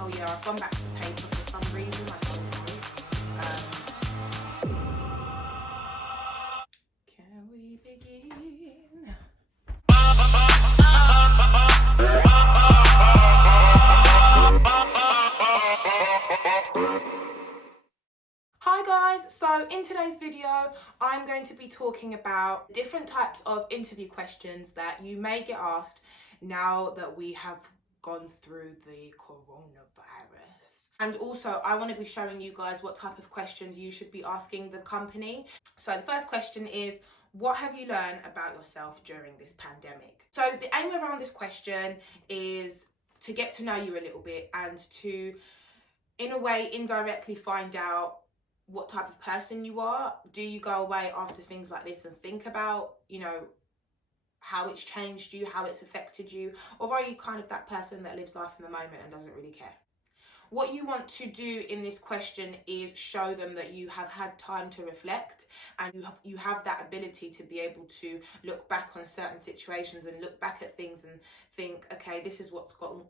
Oh yeah, I've gone back to paper for some reason. I don't know. Can we begin? Hi guys, so in today's video I'm going to be talking about different types of interview questions that you may get asked now that we have gone through the coronavirus. And also I want to be showing you guys what type of questions you should be asking the company. So the first question is, what have you learned about yourself during this pandemic? So the aim around this question is to get to know you a little bit and to, in a way, indirectly find out what type of person you are. Do you go away after things like this and think about, how it's changed you, how it's affected you? Or are you kind of that person that lives life in the moment and doesn't really care? What you want to do in this question is show them that you have had time to reflect and you have that ability to be able to look back on certain situations and look back at things and think, okay, this is what's gone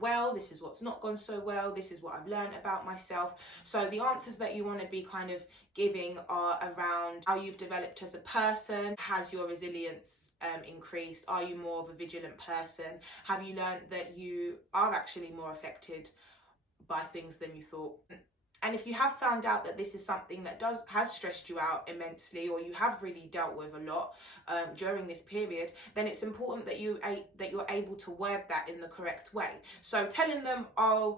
well, this is what's not gone so well, this is what I've learned about myself. So the answers that you want to be kind of giving are around how you've developed as a person. Has your resilience increased? Are you more of a vigilant person? Have you learned that you are actually more affected by things than you thought? And if you have found out that this is something that has stressed you out immensely, or you have really dealt with a lot during this period, then it's important that you're able to word that in the correct way. So telling them, I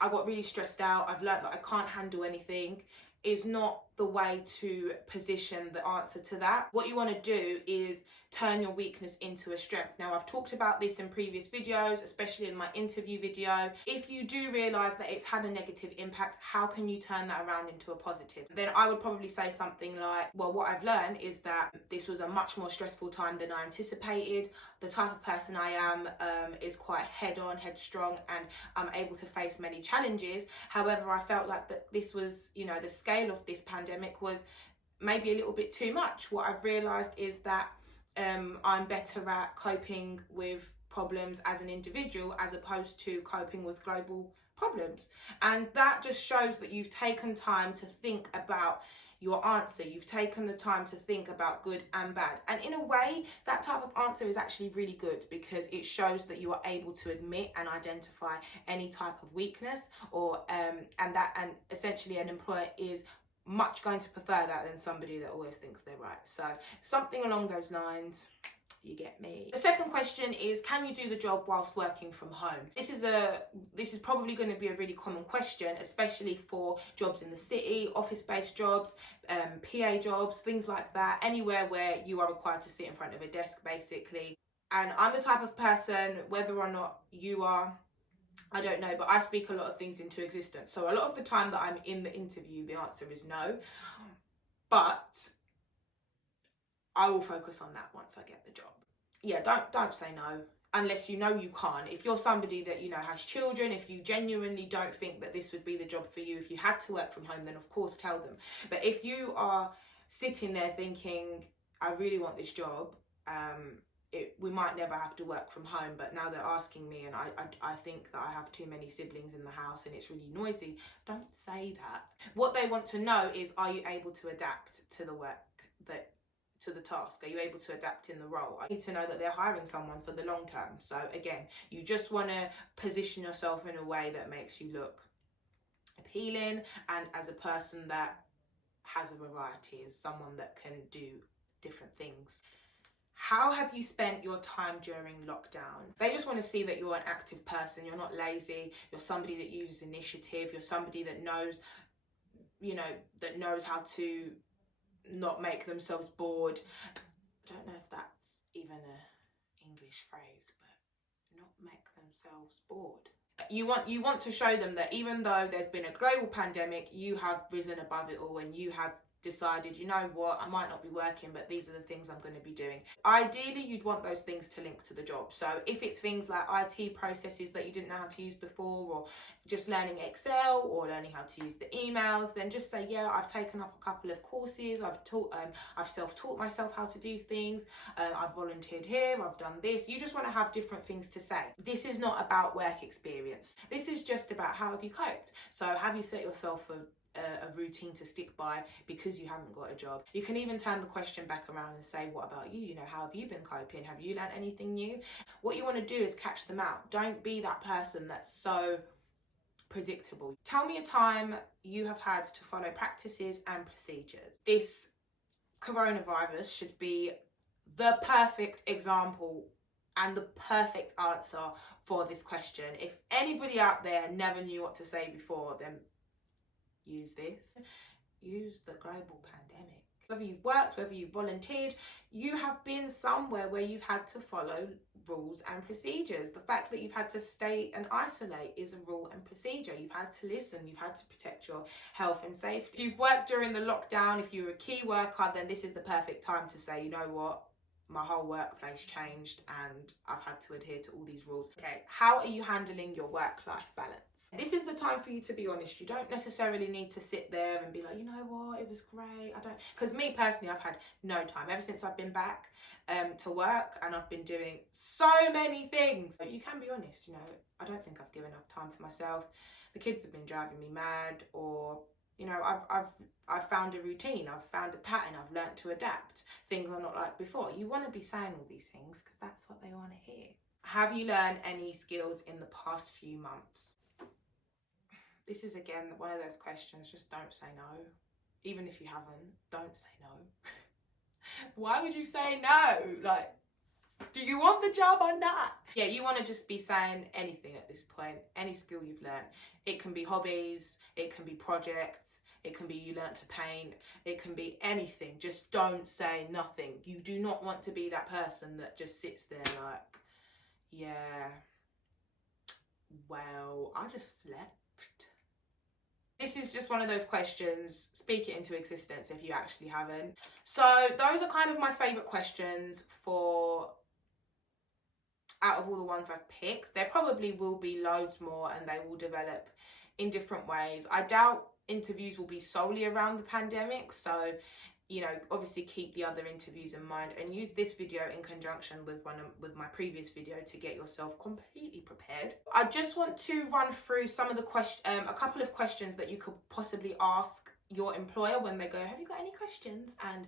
got really stressed out, I've learned that I can't handle anything, is not the way to position the answer to that. What you want to do is turn your weakness into a strength. Now, I've talked about this in previous videos, especially in my interview video. If you do realize that it's had a negative impact, how can you turn that around into a positive? Then I would probably say something like, well, what I've learned is that this was a much more stressful time than I anticipated. The type of person I am is quite head-on, headstrong, and I'm able to face many challenges. However, I felt like that this was, the scale of this pandemic was maybe a little bit too much. What I've realised is that I'm better at coping with problems as an individual as opposed to coping with global problems. And that just shows that you've taken time to think about your answer. You've taken the time to think about good and bad. And in a way, that type of answer is actually really good because it shows that you are able to admit and identify any type of weakness, or and essentially an employer is much going to prefer that than somebody that always thinks they're right. So something along those lines. You get me. The second question is, can you do the job whilst working from home? This is probably going to be a really common question, especially for jobs in the city, office-based jobs, PA jobs, things like that, anywhere where you are required to sit in front of a desk, basically. And I'm the type of person, whether or not you are, I don't know, but I speak a lot of things into existence. So a lot of the time that I'm in the interview, the answer is no. But I will focus on that once I get the job. Yeah, don't say no unless you know you can't. If you're somebody that has children, if you genuinely don't think that this would be the job for you, if you had to work from home, then of course tell them. But if you are sitting there thinking, I really want this job, we might never have to work from home, but now they're asking me and I think that I have too many siblings in the house and it's really noisy, don't say that. What they want to know is, are you able to adapt to the work, to the task? Are you able to adapt in the role? I need to know that they're hiring someone for the long term. So again, you just want to position yourself in a way that makes you look appealing and as a person that has a variety, as someone that can do different things. How have you spent your time during lockdown? They just want to see that you're an active person, you're not lazy, you're somebody that uses initiative, you're somebody that knows, how to not make themselves bored. I don't know if that's even an English phrase, but not make themselves bored. You want to show them that even though there's been a global pandemic, you have risen above it all and you have decided, you know what, I might not be working, but these are the things I'm going to be doing. Ideally, you'd want those things to link to the job. So if it's things like IT processes that you didn't know how to use before, or just learning Excel or learning how to use the emails, then just say, yeah, I've taken up a couple of courses, I've self-taught myself how to do things, I've volunteered here, I've done this. You just want to have different things to say. This is not about work experience. This is just about how have you coped. So have you set yourself a routine to stick by because you haven't got a job? You can even turn the question back around and say, what about you? You know, how have you been coping? Have you learned anything new? What you want to do is catch them out. Don't be that person that's so predictable. Tell me a time you have had to follow practices and procedures. This coronavirus should be the perfect example and the perfect answer for this question. If anybody out there never knew what to say before, then use this. Use the global pandemic. Whether you've worked, whether you've volunteered, you have been somewhere where you've had to follow rules and procedures. The fact that you've had to stay and isolate is a rule and procedure. You've had to listen, you've had to protect your health and safety. If you've worked during the lockdown, if you're a key worker, then this is the perfect time to say, you know what, my whole workplace changed and I've had to adhere to all these rules. Okay, how are you handling your work-life balance? This is the time for you to be honest. You don't necessarily need to sit there and be like, you know what, it was great. Because me personally, I've had no time ever since I've been back to work, and I've been doing so many things. You can be honest, you know, I don't think I've given enough time for myself. The kids have been driving me mad, or you know, I've found a routine, I've found a pattern, I've learnt to adapt. Things are not like before. You want to be saying all these things because that's what they want to hear. Have you learned any skills in the past few months? This is again one of those questions, just don't say no. Even if you haven't, don't say no. Why would you say no? Like, do you want the job or not? Yeah, you want to just be saying anything at this point, any skill you've learned. It can be hobbies, it can be projects, it can be you learnt to paint, it can be anything. Just don't say nothing. You do not want to be that person that just sits there like, yeah, well, I just slept. This is just one of those questions, speak it into existence if you actually haven't. So those are kind of my favourite questions for out of all the ones I've picked. There probably will be loads more and they will develop in different ways. I doubt interviews will be solely around the pandemic, so you know, obviously keep the other interviews in mind and use this video in conjunction with my previous video to get yourself completely prepared. I just want to run through some of the a couple of questions that you could possibly ask your employer when they go, have you got any questions? And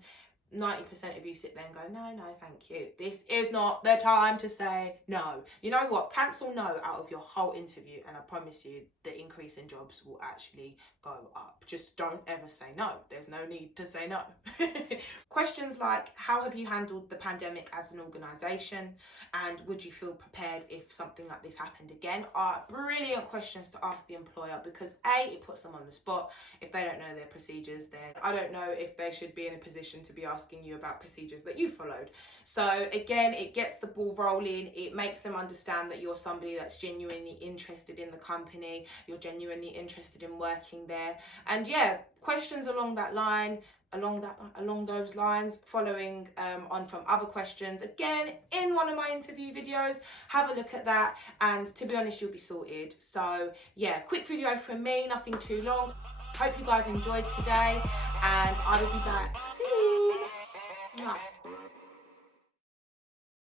90% of you sit there and go, no, thank you. This is not the time to say no. You know what? Cancel no out of your whole interview and I promise you the increase in jobs will actually go up. Just don't ever say no. There's no need to say no. Questions like, how have you handled the pandemic as an organisation? And would you feel prepared if something like this happened again? Are brilliant questions to ask the employer because A, it puts them on the spot. If they don't know their procedures, then I don't know if they should be in a position to be asking you about procedures that you followed. So again, it gets the ball rolling. It makes them understand that you're somebody that's genuinely interested in the company. You're genuinely interested in working there. And yeah, questions along that line, along those lines, following on from other questions, again, in one of my interview videos, have a look at that. And to be honest, you'll be sorted. So yeah, quick video from me, nothing too long. Hope you guys enjoyed today and I will be back soon. Mwah.